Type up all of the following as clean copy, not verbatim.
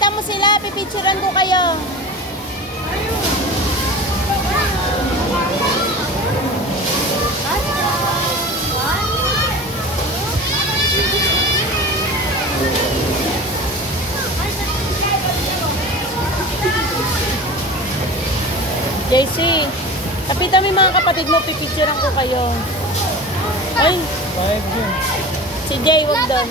Pakita mo sila, pipicturean ko kayo. JC, kapitan mo yung mga kapatid mo, pipicturean ko kayo. Ay, si Jay, wag doon.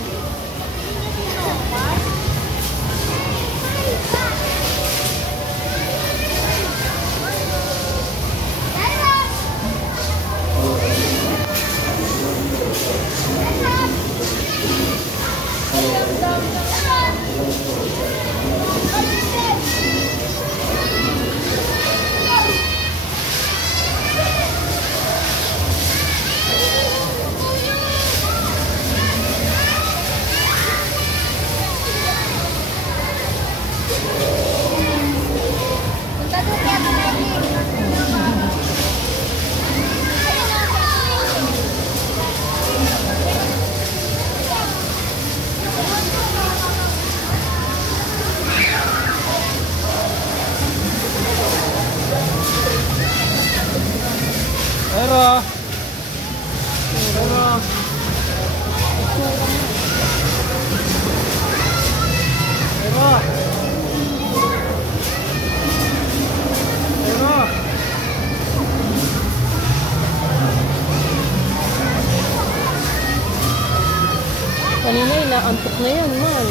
Kanina inaantok na yan, man.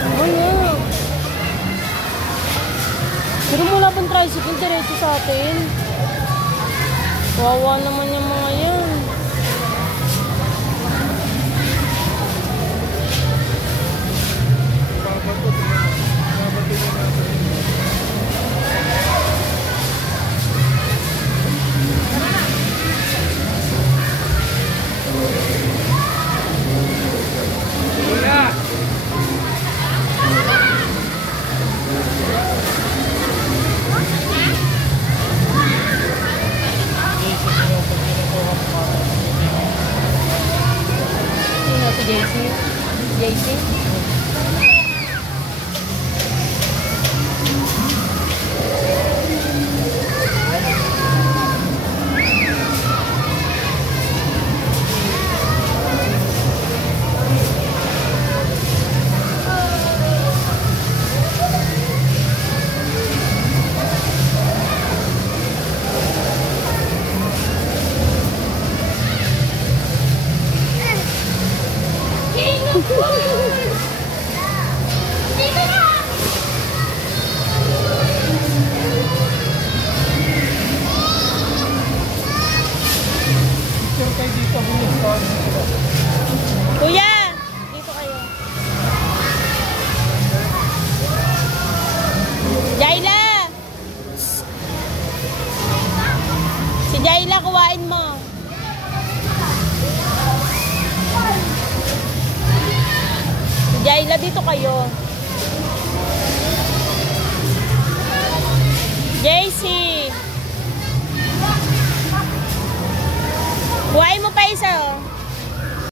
Ano? Pero mula pang tricycle, diretso sa atin. Wawa naman yung mga yan. JC? Kuya, dito kayo. Jayla! Si Jayla, kuwain mo. Si Jayla, dito kayo. JC! Kuwain mo pa isa, oh.